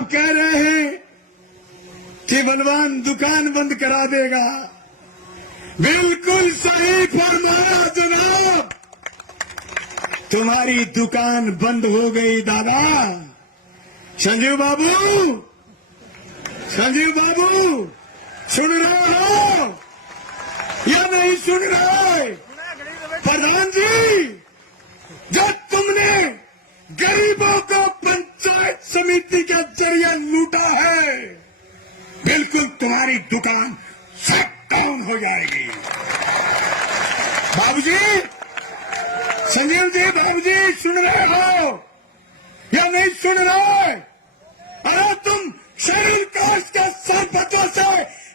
आप कह रहे हैं कि बलवान दुकान बंद करा देगा। बिल्कुल सही फरमाया जनाब, तुम्हारी दुकान बंद हो गई दादा। संजीव बाबू, संजीव बाबू, सुन रहे हो या नहीं सुन रहे? प्रधान जी, जब तुमने गरीबों को पंचायत समिति के जरिए लूटा है, बिल्कुल तुम्हारी दुकान शट डाउन हो जाएगी। बाबूजी, संजीव जी, बाबूजी, सुन रहे हो या नहीं सुन रहे? अरे तुम शरीर कास्ट के सरपंचों से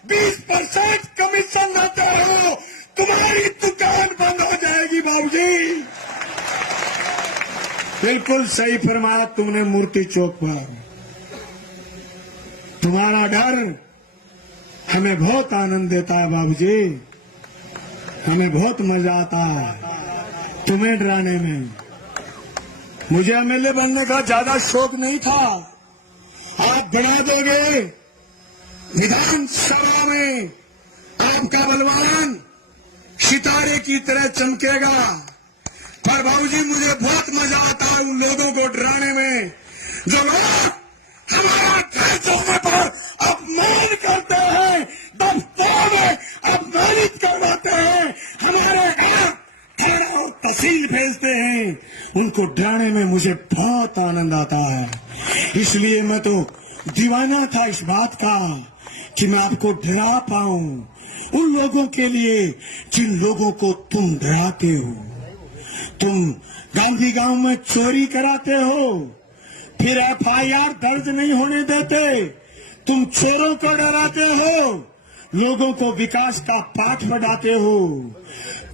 20% कमीशन लेते हो, तुम्हारी दुकान बंद हो जाएगी बाबूजी। बिल्कुल सही फरमाया तुमने मूर्ति चौक पर। तुम्हारा डर हमें बहुत आनंद देता है बाबूजी, हमें बहुत मजा आता है तुम्हें डराने में। मुझे एमएलए बनने का ज्यादा शौक नहीं था। आप बना दोगे विधानसभा में, आपका बलवान सितारे की तरह चमकेगा। पर बाबूजी, मुझे बहुत मजा आता है उन लोगों को डराने में जो लोग हमारा घर पर अपमान करते हैं, दफ्तर में अपमानित करवाते हैं, हमारे घर थाना और तहसील भेजते हैं। उनको डराने में मुझे बहुत आनंद आता है। इसलिए मैं तो दीवाना था इस बात का कि मैं आपको डरा पाऊं, उन लोगों के लिए जिन लोगों को तुम डराते हो। तुम गांधी गांव में चोरी कराते हो, फिर एफआईआर दर्ज नहीं होने देते। तुम चोरों को डराते हो, लोगों को विकास का पाठ पढ़ाते हो।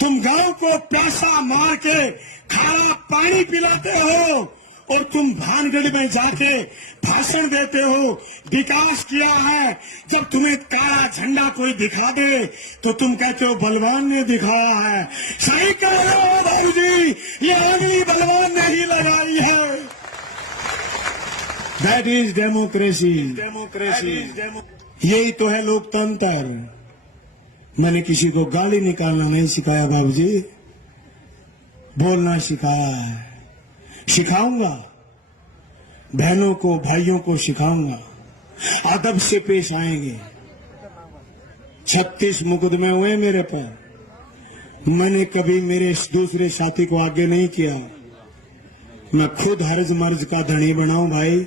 तुम गांव को प्यासा मार के खारा पानी पिलाते हो, और तुम भानगढ़ में जाके भाषण देते हो विकास किया है। जब तुम्हें काला झंडा कोई दिखा दे तो तुम कहते हो बलवान ने दिखाया है। सही कह रहे हो बाबूजी, ये अगली बलवान ने ही लगाई है। That is democracy. यही तो है लोकतंत्र। मैंने किसी को गाली निकालना नहीं सिखाया बाबूजी, बोलना सिखाया है। सिखाऊंगा, बहनों को भाइयों को सिखाऊंगा, अदब से पेश आएंगे। 36 मुकदमे हुए मेरे पर। मैंने कभी मेरे दूसरे साथी को आगे नहीं किया। मैं खुद हर्ज मर्ज का धनी बनाऊं भाई।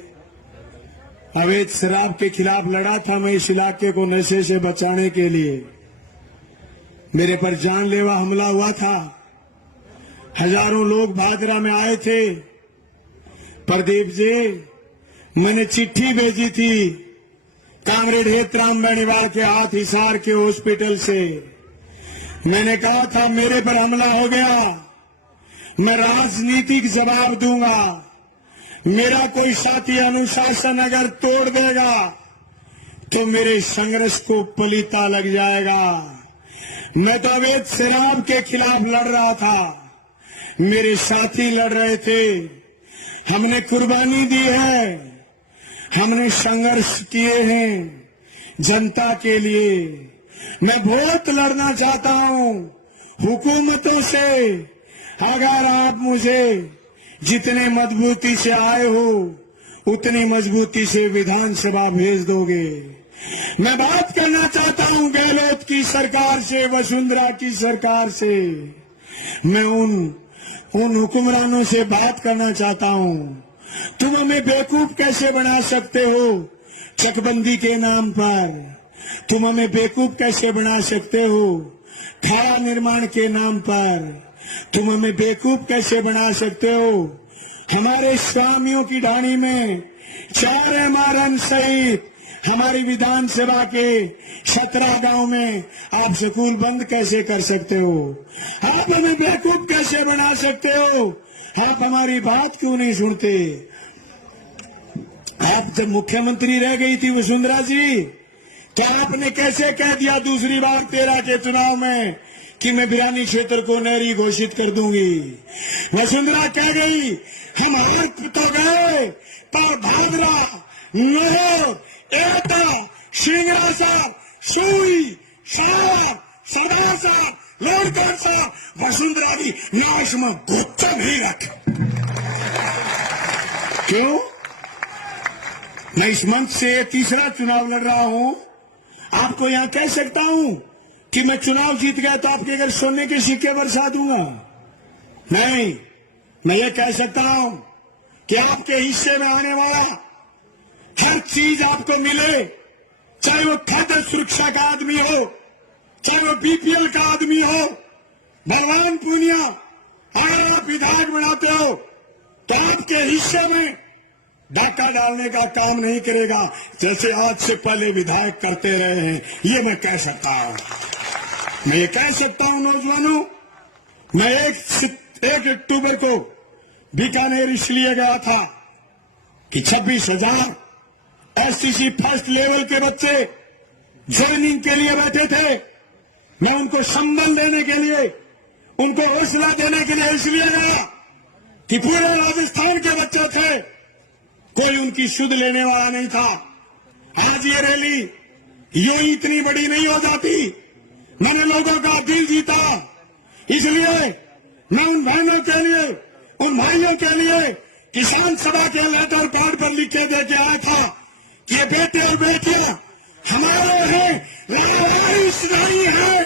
अवैध शराब के खिलाफ लड़ा था मैं इस इलाके को नशे से बचाने के लिए। मेरे पर जानलेवा हमला हुआ था, हजारों लोग भादरा में आए थे। प्रदीप जी, मैंने चिट्ठी भेजी थी कामरेड हेतराम बेनीवाल के हाथ हिसार के हॉस्पिटल से। मैंने कहा था मेरे पर हमला हो गया, मैं राजनीतिक जवाब दूंगा। मेरा कोई साथी अनुशासन अगर तोड़ देगा तो मेरे संघर्ष को पलीता लग जाएगा। मैं तो अवैध शराब के खिलाफ लड़ रहा था, मेरे साथी लड़ रहे थे। हमने कुर्बानी दी है, हमने संघर्ष किए हैं जनता के लिए। मैं बहुत लड़ना चाहता हूं हुकूमतों से। अगर आप मुझे जितने मजबूती से आए हो उतनी मजबूती से विधानसभा भेज दोगे। मैं बात करना चाहता हूं गहलोत की सरकार से, वसुंधरा की सरकार से। मैं उन हुक्मरानों से बात करना चाहता हूं। तुम हमें बेवकूफ कैसे बना सकते हो चकबंदी के नाम पर? तुम हमें बेवकूफ कैसे बना सकते हो खाड़ा निर्माण के नाम पर? तुम हमें बेवकूफ कैसे बना सकते हो हमारे स्वामियों की ढाणी में 4 एमआरएन सहित हमारी विधानसभा के 17 गांव में आप स्कूल बंद कैसे कर सकते हो? आप हमें बेवकूफ कैसे बना सकते हो? आप हमारी बात क्यों नहीं सुनते? आप जब मुख्यमंत्री रह गई थी वसुंधरा जी, तो आपने कैसे कह दिया दूसरी बार 13 के चुनाव में कि मैं बिरानी क्षेत्र को नहरी घोषित कर दूंगी? वसुंधरा कह गई हम हार तो गए पर भादरा नोहर, एटा, शिंगरासा, सुई, शावर, सदासा, लोणकोटसा, वसुंधरा की नाश में गुप्त नहीं रख। क्यों? मैं इस मंच से तीसरा चुनाव लड़ रहा हूं। आपको यहां कह सकता हूं कि मैं चुनाव जीत गया तो आपके घर सोने के सिक्के बरसा दूंगा? नहीं, मैं ये कह सकता हूं कि आपके हिस्से में आने वाला हर चीज आपको मिले, चाहे वो खाद्य सुरक्षा का आदमी हो, चाहे वो बीपीएल का आदमी हो। बलवान पूनिया, अगर आप विधायक बनाते हो तो आपके हिस्से में डाका डालने का काम नहीं करेगा, जैसे आज से पहले विधायक करते रहे हैं। ये मैं कह सकता हूं। मैं ये कह सकता हूं नौजवानों, मैं 1 अक्टूबर को बीकानेर इसलिए गया था कि 26,000 एसटीसी फर्स्ट लेवल के बच्चे ज्वाइनिंग के लिए बैठे थे। मैं उनको संबल देने के लिए, उनको हौसला देने के लिए इसलिए गया कि पूरे राजस्थान के बच्चे थे, कोई उनकी सुध लेने वाला नहीं था। आज ये रैली यूं इतनी बड़ी नहीं हो जाती। मैंने लोगों का दिल जीता, इसलिए मैं उन बहनों के लिए, उन भाइयों के लिए किसान सभा के लेटर पैड पर लिख के दे के आया था कि ये बेटे और बेटियां हमारे हैं, लावारिस नहीं है,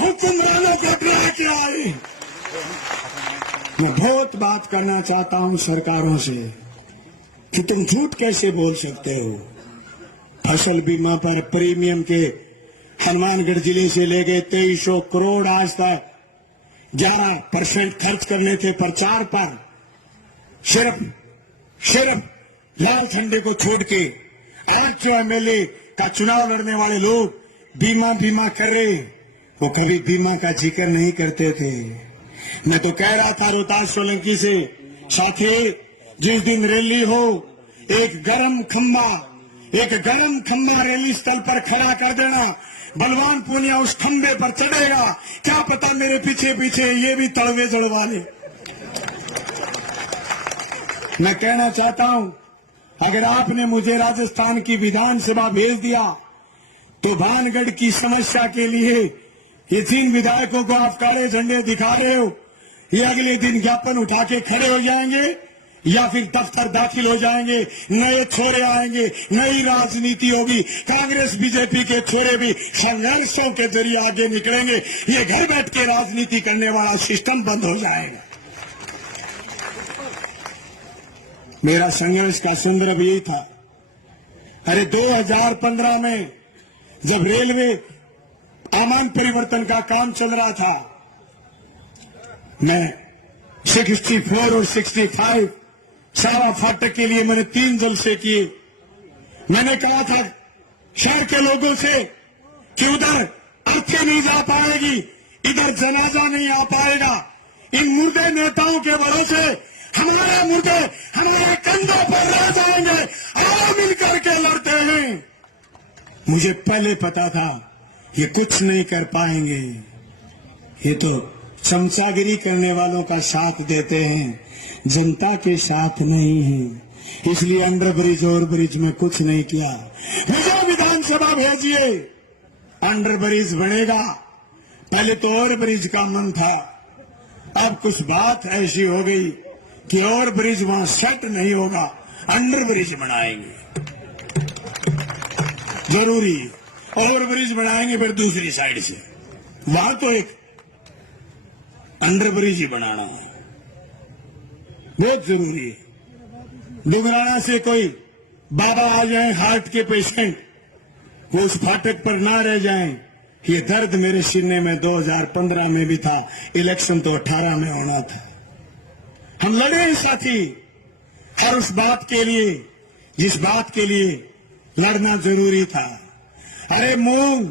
हुक्मरानों को डरा के आए। मैं बहुत बात करना चाहता हूं सरकारों से कि तुम झूठ कैसे बोल सकते हो। फसल बीमा पर प्रीमियम के हनुमानगढ़ जिले से ले गए 2300 करोड़, आज तक 11% खर्च करने थे प्रचार पर। सिर्फ लाल झंडे को छोड़ के आज जो एमएलए का चुनाव लड़ने वाले लोग बीमा कर रहे, वो कभी बीमा का जिक्र नहीं करते थे। मैं तो कह रहा था रोहतास सोलंकी से, साथी जिस दिन रैली हो एक गरम खंबा रैली स्थल पर खड़ा कर देना। बलवान पूनिया उस खंबे पर चढ़ेगा, क्या पता मेरे पीछे पीछे ये भी तड़वे जड़वा ले। मैं कहना चाहता हूं, अगर आपने मुझे राजस्थान की विधानसभा भेज दिया तो भानगढ़ की समस्या के लिए ये 3 विधायकों को आप काले झंडे दिखा रहे हो, ये अगले दिन ज्ञापन उठा के खड़े हो जाएंगे या फिर दफ्तर दाखिल हो जाएंगे। नए छोरे आएंगे, नई राजनीति होगी। कांग्रेस बीजेपी के छोरे भी संघर्षों के जरिए आगे निकलेंगे। ये घर बैठ के राजनीति करने वाला सिस्टम बंद हो जाएगा। मेरा संघर्ष का संदर्भ यही था। अरे 2015 में जब रेलवे आमान परिवर्तन का काम चल रहा था, मैं 64 और 65 सारा फाटक के लिए मैंने 3 जलसे किए। मैंने कहा था शहर के लोगों से कि उधर अर्थी नहीं जा पाएगी, इधर जनाजा नहीं आ पाएगा। इन मुर्दे नेताओं के भरोसे हमारे मुर्दे हमारे कंधों पर रह जाएंगे। आओ मिलकर के लड़ते हैं। मुझे पहले पता था ये कुछ नहीं कर पाएंगे, ये तो चमचागिरी करने वालों का साथ देते हैं, जनता के साथ नहीं है। इसलिए अंडर ब्रिज और ब्रिज में कुछ नहीं किया। मुझे विधानसभा भेजिए, अंडर ब्रिज बनेगा। पहले तो और ब्रिज का मन था, अब कुछ बात ऐसी हो गई कि और ब्रिज वहां सेट नहीं होगा, अंडर ब्रिज बनाएंगे। जरूरी और ब्रिज बनाएंगे, फिर दूसरी साइड से वहां तो एक अंडर ब्रिज ही बनाना है, बहुत जरूरी है। डुगराना से कोई बाबा आ जाए हार्ट के पेशेंट, वो उस फाटक पर ना रह जाएं, ये दर्द मेरे सीने में 2015 में भी था। इलेक्शन तो 18 में होना था। हम लड़े साथी हर उस बात के लिए जिस बात के लिए लड़ना जरूरी था। अरे मूंग,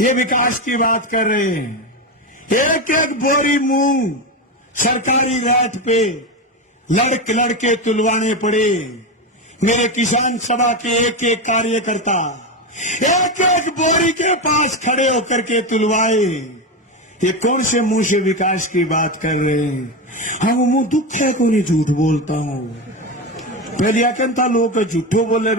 ये विकास की बात कर रहे हैं। एक एक बोरी मूंग सरकारी रेट पे लड़के तुलवाने पड़े। मेरे किसान सभा के एक एक कार्यकर्ता एक एक बोरी के पास खड़े होकर के तुलवाए। ये कौन से मुंह से विकास की बात कर रहे हैं? हाँ, वो मुंह दुख है को नहीं, झूठ बोलता हूं। पहले क्या था लोग झूठो बोले